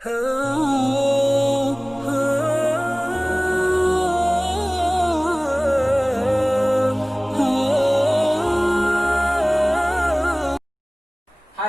Hi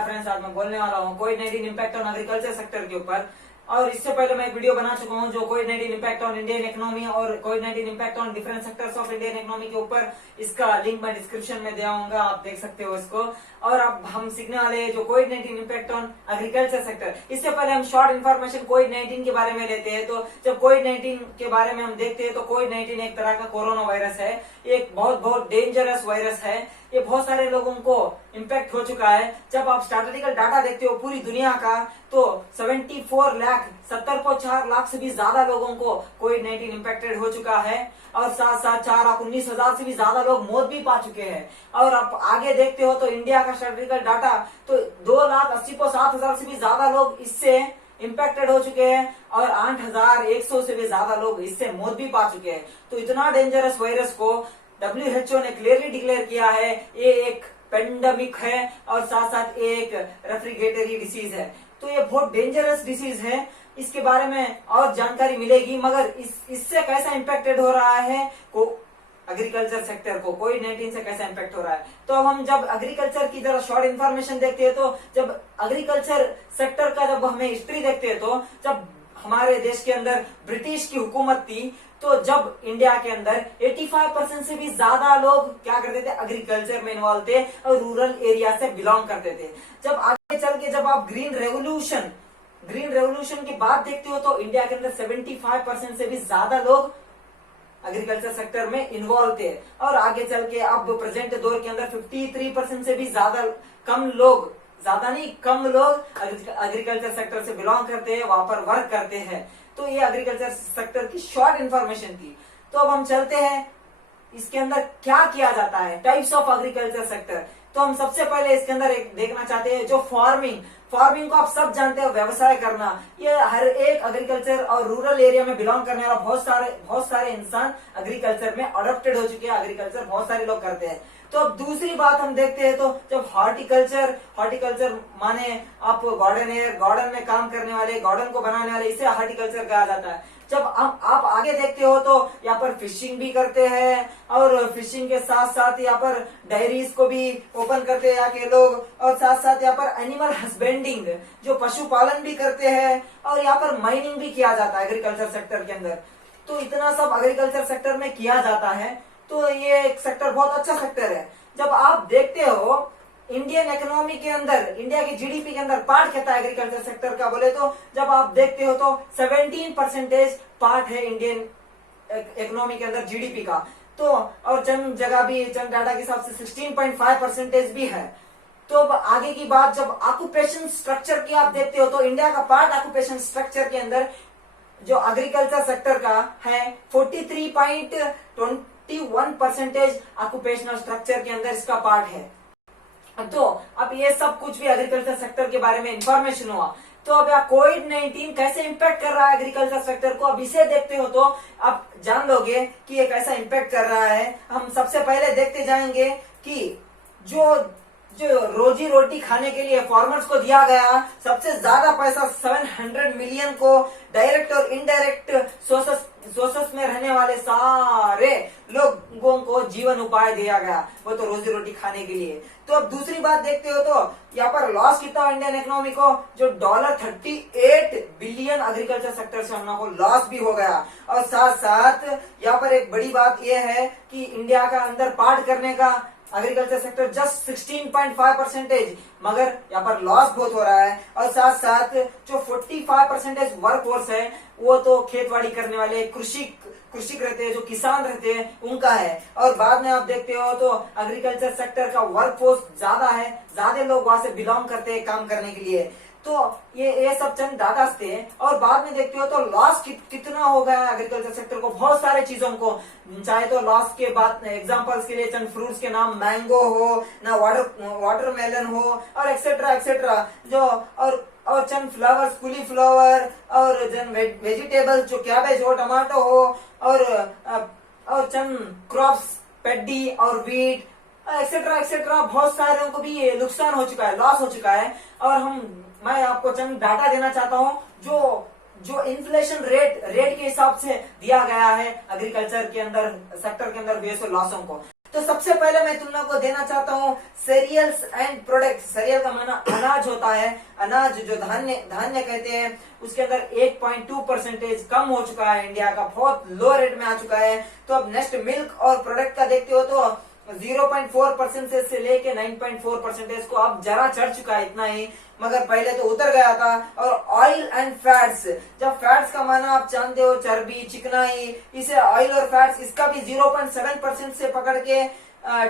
friends, आज मैं बोलने वाला हूँ कोविड-19 इम्पैक्ट ऑन एग्रीकल्चर सेक्टर के ऊपर। और इससे पहले मैं एक वीडियो बना चुका हूँ जो कोविड-19 इम्पैक्ट ऑन इंडियन इकोनॉमी और कोविड-19 impact on different sectors of Indian economy के ऊपर। इसका लिंक मैं डिस्क्रिप्शन में दिया हूँ, आप देख सकते हो इसको। और अब हम सीखने वाले हैं जो कोविड-19 इम्पैक्ट ऑन एग्रीकल्चर सेक्टर। इससे पहले हम शॉर्ट इन्फॉर्मेशन कोविड-19 के बारे में लेते हैं। तो जब कोविड-19 के बारे में हम देखते हैं तो कोविड-19 एक तरह का कोरोना वायरस है। एक बहुत बहुत डेंजरस वायरस है। ये बहुत सारे लोगों को इम्पैक्ट हो चुका है। जब आप स्टैटिस्टिकल डाटा देखते हो पूरी दुनिया का तो 74 लाख 70.4 लाख से भी ज्यादा लोगों को कोविड-19 इम्पैक्टेड हो चुका है। और साथ साथ 4,19,000 से भी ज्यादा लोग मौत भी पा चुके हैं। और आप आगे देखते हो तो इंडिया का स्टैटिस्टिकल डाटा तो 2,80,000 से भी ज्यादा लोग इससे इम्पैक्टेड हो चुके हैं और 8,100 से भी ज्यादा लोग इससे मौत भी पा चुके हैं। तो इतना डेंजरस वायरस को WHO ने क्लियरली डिक्लेयर किया है ये एक पेंडेमिक है और साथ साथ एक रेफ्रिजरेटरी डिसीज है। तो ये बहुत डेंजरस डिसीज है। इसके बारे में और जानकारी मिलेगी, मगर इससे कैसा इम्पैक्टेड हो रहा है को एग्रीकल्चर सेक्टर को कोविड-19 से कैसा इम्पैक्ट हो रहा है। तो अब हम जब एग्रीकल्चर की जरा शॉर्ट इन्फॉर्मेशन देखते हैं तो जब एग्रीकल्चर सेक्टर का जब हमें हिस्ट्री देखते हैं तो जब हमारे देश के अंदर ब्रिटिश की हुकूमत थी तो जब इंडिया के अंदर 85% से भी ज्यादा लोग क्या करते थे, एग्रीकल्चर में इन्वॉल्व थे और रूरल एरिया से बिलोंग करते थे। जब आगे चल के जब आप ग्रीन रेवोल्यूशन की बात देखते हो तो इंडिया के अंदर 75% से भी ज्यादा लोग एग्रीकल्चर सेक्टर में इन्वॉल्व थे। और आगे चल के अब प्रेजेंट दौर के अंदर 53% से भी कम लोग एग्रीकल्चर सेक्टर से बिलोंग करते हैं, वहां पर वर्क करते हैं। तो ये एग्रीकल्चर सेक्टर की शॉर्ट इन्फॉर्मेशन थी। तो अब हम चलते हैं इसके अंदर क्या किया जाता है, टाइप्स ऑफ एग्रीकल्चर सेक्टर। तो हम सबसे पहले इसके अंदर एक देखना चाहते हैं जो फार्मिंग को आप सब जानते हो, व्यवसाय करना। ये हर एक एग्रीकल्चर और रूरल एरिया में बिलोंग करने वाला बहुत सारे इंसान एग्रीकल्चर में अडॉप्टेड हो चुके हैं। एग्रीकल्चर बहुत सारे लोग करते हैं। तो अब दूसरी बात हम देखते हैं तो जब हॉर्टिकल्चर माने आप गार्डन में काम करने वाले, गार्डन को बनाने वाले, इसे हॉर्टिकल्चर कहा जाता है। जब आप आगे देखते हो तो यहाँ पर फिशिंग भी करते हैं और फिशिंग के साथ साथ यहाँ पर डायरीज को भी ओपन करते हैं यहाँ के लोग। और साथ साथ यहाँ पर एनिमल हस्बेंडिंग जो पशुपालन भी करते हैं और यहाँ पर माइनिंग भी किया जाता है एग्रीकल्चर सेक्टर के अंदर। तो इतना सब एग्रीकल्चर सेक्टर में किया जाता है। तो ये एक सेक्टर बहुत अच्छा सेक्टर है। जब आप देखते हो इंडियन इकोनॉमी के अंदर, इंडिया की जीडीपी के अंदर पार्ट कहता है एग्रीकल्चर सेक्टर का बोले तो जब आप देखते हो तो 17% पार्ट है इंडियन इकोनॉमी के अंदर जीडीपी का। तो और चंद डाटा के हिसाब से 16.5% भी है। तो अब आगे की बात जब ऑक्यूपेशन स्ट्रक्चर की आप देखते हो तो इंडिया का पार्ट ऑक्यूपेशन स्ट्रक्चर के अंदर जो एग्रीकल्चर सेक्टर का है 43.21% ऑक्यूपेशनल स्ट्रक्चर के अंदर इसका पार्ट है। तो अब ये सब कुछ भी एग्रीकल्चर सेक्टर के बारे में इंफॉर्मेशन हुआ। तो अब कोविड-19 कैसे इम्पैक्ट कर रहा है एग्रीकल्चर सेक्टर को, अब इसे देखते हो तो आप जान लोगे कि ये कैसा इम्पैक्ट कर रहा है। हम सबसे पहले देखते जाएंगे कि जो रोजी रोटी खाने के लिए फार्मर्स को दिया गया सबसे ज्यादा पैसा 700 मिलियन को डायरेक्ट और इनडायरेक्ट सोर्सेस में रहने वाले सारे लोगों को जीवन उपाय दिया गया, वो तो रोजी रोटी खाने के लिए। तो अब दूसरी बात देखते हो तो यहाँ पर लॉस कितना इंडियन इकोनॉमी को, जो $38 बिलियन एग्रीकल्चर सेक्टर से हम लोगों को लॉस भी हो गया। और साथ साथ यहाँ पर एक बड़ी बात यह है कि इंडिया का अंदर पार्ट करने का एग्रीकल्चर सेक्टर जस्ट 16.5%, मगर यहाँ पर लॉस बहुत हो रहा है। और साथ साथ जो 45% वर्क फोर्स है वो तो खेतवाड़ी करने वाले कृषिक रहते हैं, जो किसान रहते हैं उनका है। और बाद में आप देखते हो तो एग्रीकल्चर सेक्टर का वर्क फोर्स ज्यादा है, ज्यादा लोग वहां से बिलोंग करते हैं काम करने के लिए। तो ये सब चंद डाटा थे। और बाद में देखते हो तो लॉस कितना हो गया एग्रीकल्चर सेक्टर को, बहुत सारे चीजों को। चाहे तो लॉस के बाद एग्जांपल्स के लिए चंद फ्रूट्स के नाम मैंगो हो ना, वाटरमेलन हो और एक्सेट्रा जो और चंद फ्लावर्स, कुलीफ्लावर और चंद वेजिटेबल्स जो कैबेज हो, टमाटो हो और चंद क्रॉप्स पेडी और वीट एक्सेट्रा बहुत सारे को भी नुकसान हो चुका है, लॉस हो चुका है। और मैं आपको चंद डाटा देना चाहता हूँ जो जो इन्फ्लेशन रेट के हिसाब से दिया गया है एग्रीकल्चर के अंदर सेक्टर के अंदर हुए सो लॉसों को। तो सबसे पहले मैं तुम लोग को देना चाहता हूँ सीरियल्स एंड प्रोडक्ट्स। सीरियल का माना अनाज होता है, अनाज जो धान्य कहते हैं, उसके अंदर 1.2% कम हो चुका है, इंडिया का बहुत लो रेट में आ चुका है। तो अब नेक्स्ट मिल्क और प्रोडक्ट का देखते हो तो 0.4% से लेके 9.4% को अब जरा चढ़ चुका है, इतना ही, मगर पहले तो उतर गया था। और ऑयल एंड फैट्स, जब फैट्स का माना आप जानते हो चर्बी, चिकनाई, इसे ऑयल और फैट्स, इसका भी 0.7% से पकड़ के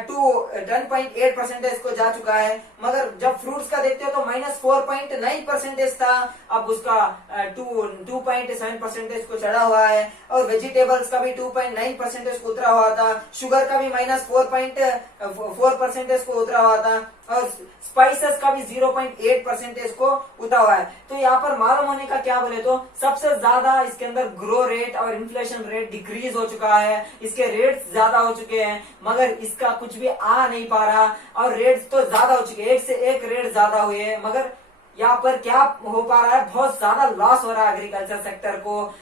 टू 10.8% को जा चुका है। मगर जब फ्रूट्स का देखते हो तो -4.9% था, अब उसका 2.7% को चढ़ा हुआ है। और वेजिटेबल्स का भी 2.9% को उतरा हुआ था। शुगर का भी -4.4% को उतरा हुआ था। और स्पाइसेस का भी 0.8% को उतरा हुआ है। तो यहाँ पर मालूम होने का क्या बोले तो सबसे ज्यादा इसके अंदर ग्रो रेट और इन्फ्लेशन रेट डिक्रीज हो चुका है, इसके रेट्स ज्यादा हो चुके हैं, मगर इसका कुछ भी आ नहीं पा रहा। और रेट्स तो ज्यादा हो चुके हैं, एक से एक रेट ज्यादा हुए हैं, मगर यहाँ पर क्या हो पा रहा है, बहुत ज्यादा लॉस हो रहा है एग्रीकल्चर सेक्टर को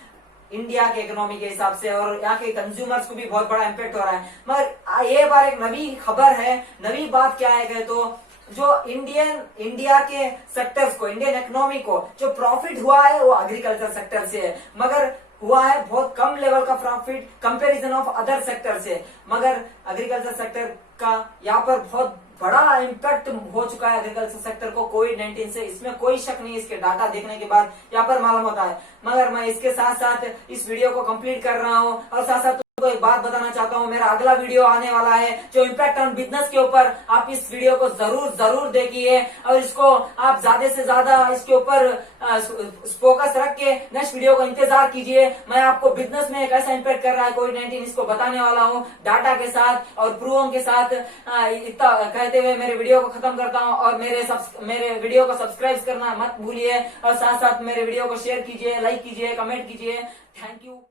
इंडिया के इकोनॉमी के हिसाब से, और यहाँ के कंज्यूमर्स को भी बहुत बड़ा इम्पैक्ट हो रहा है। मगर ये बार एक नवी खबर है, नवी बात क्या है कहे तो जो इंडिया के सेक्टर्स को, इंडियन इकोनॉमी को जो प्रॉफिट हुआ है वो एग्रीकल्चर सेक्टर से है, मगर हुआ है बहुत कम लेवल का profit comparison of other sector से। मगर एग्रीकल्चर सेक्टर का यहाँ पर बहुत बड़ा इम्पैक्ट हो चुका है एग्रीकल्चर सेक्टर को कोविड-19 से, इसमें कोई शक नहीं, इसके डाटा देखने के बाद यहाँ पर मालूम होता है। मगर मैं इसके साथ साथ इस वीडियो को कंप्लीट कर रहा हूँ और साथ साथ तो एक बात बताना चाहता हूँ, मेरा अगला वीडियो आने वाला है जो इम्पैक्ट ऑन बिजनेस के ऊपर। आप इस वीडियो को जरूर देखिए और इसको आप ज्यादा से ज्यादा इसके ऊपर फोकस रख के नेक्स्ट वीडियो को इंतजार कीजिए। मैं आपको बिजनेस में कैसा इम्पैक्ट कर रहा है कोविड-19 इसको बताने वाला हूँ डाटा के साथ और प्रूफों के साथ। इतना कहते हुए मेरे वीडियो को खत्म करता हूँ और मेरे वीडियो को सब्सक्राइब करना मत भूलिए और साथ साथ मेरे वीडियो को शेयर कीजिए, लाइक कीजिए, कमेंट कीजिए। Thank you.